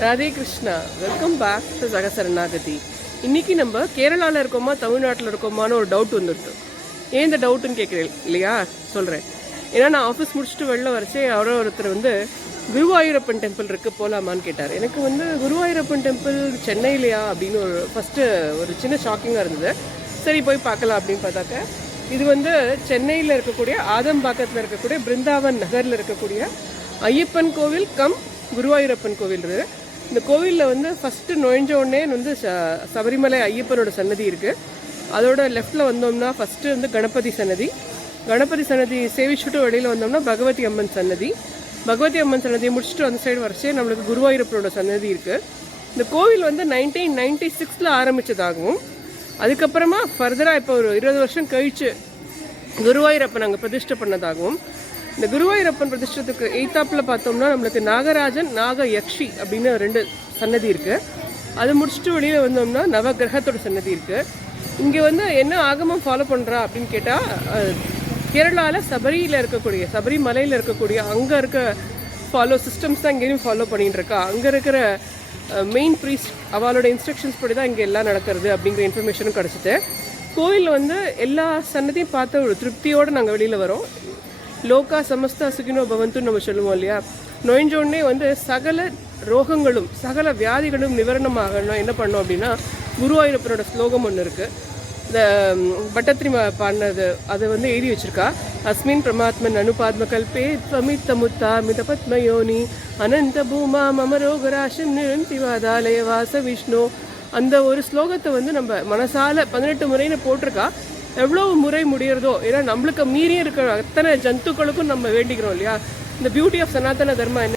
Radhe Krishna, welcome back to Sahasaranagati. இன்னைக்கு நம்ம கேரளாவில் இருக்கோமா தமிழ்நாட்டில் இருக்கோமான்னு ஒரு டவுட் வந்துருக்கு. ஏன் இந்த டவுட்டுன்னு கேட்குறேன் இல்லையா? சொல்கிறேன். ஏன்னா நான் ஆஃபீஸ் முடிச்சுட்டு வெளில வரைச்சே ஒருத்தர் குருவாயூரப்பன் டெம்பிள் இருக்குது போகலாமான்னு கேட்டார். எனக்கு குருவாயூரப்பன் டெம்பிள் சென்னையிலையா அப்படின்னு ஃபஸ்ட்டு ஒரு சின்ன ஷாக்கிங்காக இருந்தது. சரி போய் பார்க்கலாம் அப்படின்னு பார்த்தாக்க இது சென்னையில் இருக்கக்கூடிய ஆதம்பாக்கத்தில் இருக்கக்கூடிய பிருந்தாவன் நகரில் இருக்கக்கூடிய ஐயப்பன் கோவில் கம் குருவாயூரப்பன் கோவில் இருக்குது. இந்த கோவிலில் ஃபஸ்ட்டு நுழைஞ்ச உடனே சபரிமலை ஐயப்பனோட சன்னதி இருக்குது. அதோட லெஃப்டில் வந்தோம்னா ஃபஸ்ட்டு கணபதி சன்னதி சேவிச்சுட்டு வெளியில் வந்தோம்னா பகவதி அம்மன் சன்னதி முடிச்சுட்டு அந்த சைடு வரைச்சே நம்மளுக்கு குருவாயூரப்பனோட சன்னதி இருக்குது. இந்த கோவில் 1996 ஆரம்பித்ததாகவும் அதுக்கப்புறமா ஃபர்தராக இப்போ ஒரு 20 வருஷம் கழித்து குருவாயூரப்பன் அங்கே பிரதிஷ்டை பண்ணதாகவும், இந்த குருவாயூரப்பன் பிரதிஷ்டத்துக்கு எய்த்தாப்பில் பார்த்தோம்னா நம்மளுக்கு நாகராஜன் யக்ஷி அப்படின்னு 2 சன்னதி இருக்குது. அது முடிச்சுட்டு வெளியில் வந்தோம்னா நவகிரகத்தோட சன்னதி இருக்குது. இங்கே என்ன ஆகமம் ஃபாலோ பண்ணுறா அப்படின்னு கேட்டால், கேரளாவில் சபரிமலையில் இருக்கக்கூடிய அங்கே இருக்க சிஸ்டம்ஸ் தான் இங்கேயும் ஃபாலோ பண்ணிகிட்டு இருக்கா. அங்கே இருக்கிற மெயின் ப்ரீஸ்ட் அவளோட இன்ஸ்ட்ரக்ஷன்ஸ் படி தான் இங்கே எல்லாம் நடக்கிறது அப்படிங்கிற இன்ஃபர்மேஷனும் கிடச்சிட்டு, கோவில் எல்லா சன்னதியும் பார்த்த ஒரு திருப்தியோடு நாங்கள் வெளியில் வரோம். லோகா சமஸ்தா சுகினோ பவந்துன்னு நம்ம சொல்லுவோம் இல்லையா? நுழைஞ்சோடனே சகல ரோகங்களும் சகல வியாதிகளும் நிவாரணமாகணும் என்ன பண்ணோம் அப்படின்னா, குருவாயூரப்பனோட ஸ்லோகம் ஒன்று இருக்குது. இந்த பட்டத்திரி பாடினது அதை எழுதி வச்சிருக்கா. அஸ்மின் பிரமாத்மன் அனுபாத்ம கல்பே துவமித்த முத்தா மித பத்மயோனி அனந்த பூமா மமரோகராசன் நிரந்திவாதாலய வாச விஷ்ணு. அந்த ஒரு ஸ்லோகத்தை நம்ம மனசால 18 முறைன்னு போட்டிருக்கா. எவ்வளோ முறை முடியறதோ, ஏன்னா நம்மளுக்கு மீறியும் இருக்கிற அத்தனை ஜந்துக்களுக்கும் நம்ம வேண்டிக்கிறோம் இல்லையா? இந்த பியூட்டி ஆஃப் சனாதன தர்மா என்ன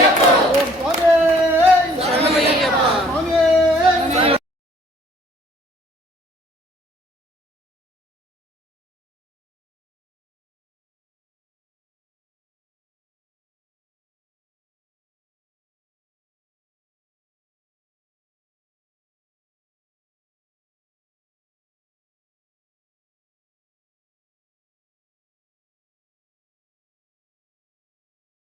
ஐயப்போ